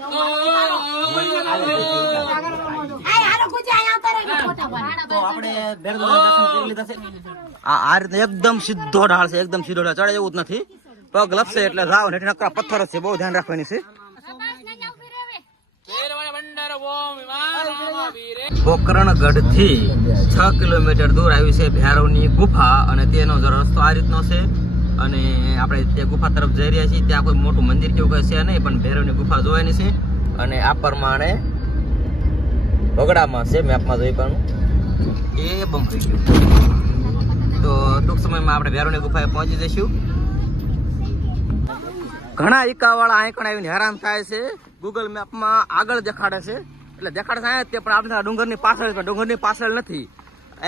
આ રીતે એકદમ સીધો ઢાળ છે, એકદમ સીધો ઢાળ, ચડે એવું જ નથી. પગ લપસે એટલે જાવ ને નકરા પથ્થર જ છે, બહુ ધ્યાન રાખવાની છે. પોકરણગઢ થી 6 કિલોમીટર દૂર આવી છે ભૈરવની ગુફા, અને તેનો રસ્તો આ રીતનો છે. અને આપણે તે ગુફા તરફ જઈ રહ્યા છીએ. ત્યાં કોઈ મોટું મંદિર કેવું કઈ છે નહીં, પણ ભૈરવની ગુફા જોવાની છે. અને આ પ્રમાણે બગડામાં છે, મેપમાં જોઈ પણ એ બંધ થઈ ગયું. તો ટૂંક સમયમાં આપણે ભૈરવની ગુફાએ પહોંચી જઈશું. ઘણા ઈકાવાળા અહીં પણ આવીને હેરાન થાય છે. ગૂગલ મેપમાં આગળ દેખાડે છે, એટલે દેખાડે છે તે પણ આપણે ડુંગરની પાછળ, પણ ડુંગરની પાછળ નથી.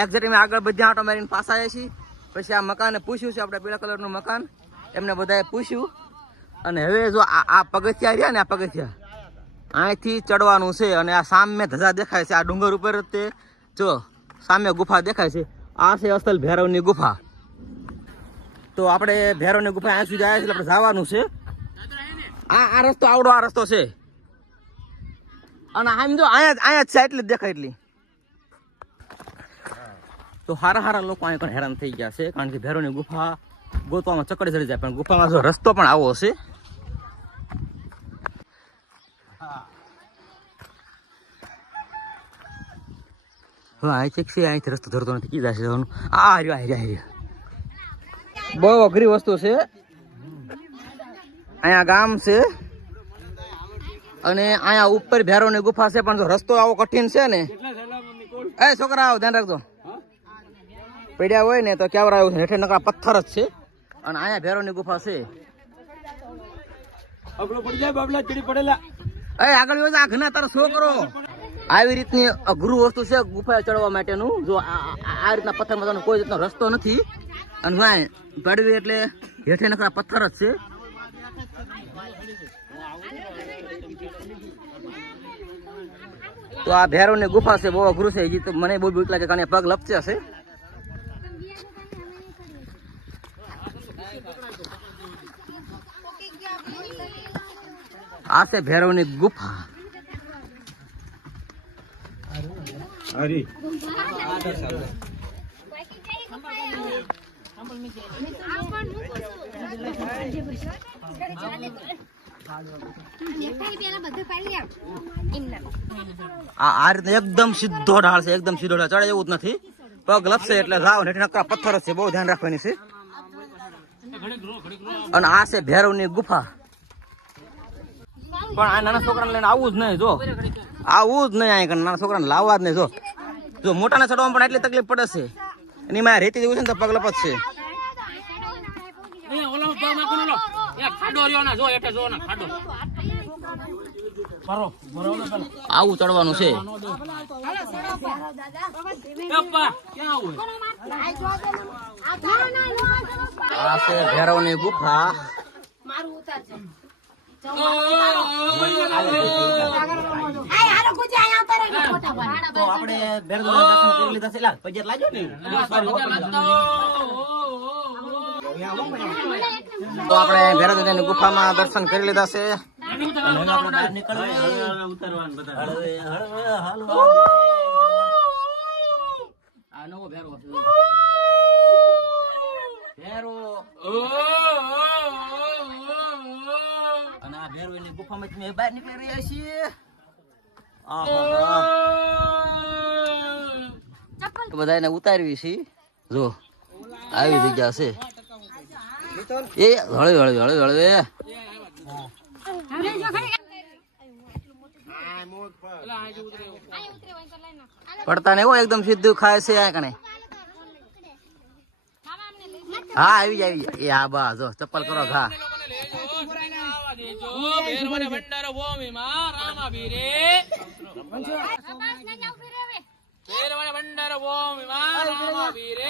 એક્ઝેક્ટ અમે આગળ બધા આંટો મારીને પાછા આવ્યા છીએ. પછી આ મકાને પૂછ્યું છે, આપણે પીળા કલરનું મકાન, એમને બધાએ પૂછ્યું. અને હવે જો આ પગથિયા રહ્યા ને, આ પગથિયા અહીંથી ચડવાનું છે. અને આ સામે ધજા દેખાય છે, આ ડુંગર ઉપર જ તે જો સામે ગુફા દેખાય છે. આ છે અસલ ભૈરવની ગુફા. તો આપણે ભૈરવની ગુફા અહીં સુધી આવ્યા છે, એટલે આપણે જવાનું છે. આ રસ્તો આવડો આ રસ્તો છે. અને આમ જો અહીંયા જ છે, એટલી જ દેખાય એટલી. તો હારા લોકો અહીં પણ હેરાન થઈ ગયા છે, કારણ કે ભૈરવની ગુફા ગોતવામાં ચકડી ચડી જાય, પણ ગુફામાં જો રસ્તો પણ આવો છે. અહીંથી રસ્તો ધરતો નથી, કીધા છે આ રહ્યો. બહુ અઘરી વસ્તુ છે. અહીંયા ગામ છે અને અહીંયા ઉપર ભૈરવની ગુફા છે, પણ જો રસ્તો આવો કઠિન છે ને, એ છોકરા આવો ધ્યાન રાખજો, પડ્યા હોય ને તો કેવરા આવ્યું છે, હેઠે નકરા પથ્થર જ છે. અને અહીંયા ભૈરવની ગુફા છે. આગળ આ ઘણા તારો છોકરો આવી રીતની અઘરું વસ્તુ છે ગુફાએ ચડવા માટેનું. જો આ રીતના પથ્થરમાં કોઈ રીતનો રસ્તો નથી. અને ભાઈ પડવી એટલે હેઠે નકરા પથ્થર જ છે. તો આ ભૈરવની ગુફા છે, બહુ અઘરું છે. હજી તો મને બહુ બીક લાગે, કારણ પગ લપચે હશે. આ છે ભૈરવની ગુફા. આ રીતે એકદમ સીધો ઢાળ છે, એકદમ સીધો ઢાળ, ચડે એવું જ નથી. પગ લપસે એટલે જાવ ને નકરા પથ્થર જ છે, બહુ ધ્યાન રાખવાની છે. અને આ છે ભૈરવની ગુફા. પણ આ નાના છોકરાને લઈને આવું જ નહીં, જો આવું જ નહીં. અહીં નાના છોકરાને લાવવા જ નહીં. જો મોટાને ચડવામાં પણ એટલી તકલીફ પડે છે. એની માં રેતી જેવું છે ને તો પગ લપસ છે. આવું ચડવાનું છે. આ છે ભૈરવની ગુફા. તો આપણે ભૈરવના દર્શન કરી લીધા છે. પજ્જત લાગ્યો ને, તો આપણે ભૈરવની ગુફામાં દર્શન કરી લીધા છે. અને આ ભૈરવની ગુફામાં બહાર નીકળી રહ્યા છીએ. બધાને ઉતારવી છે. જો આવી જગ્યા છે. એ હળવે હળવે હળવે હળવે પડતા ને એકદમ સીધું ખાય છે. આ કણે હા આવી જાય. એ હા બા જો ચપ્પલ કરો ઘા. ભંડારો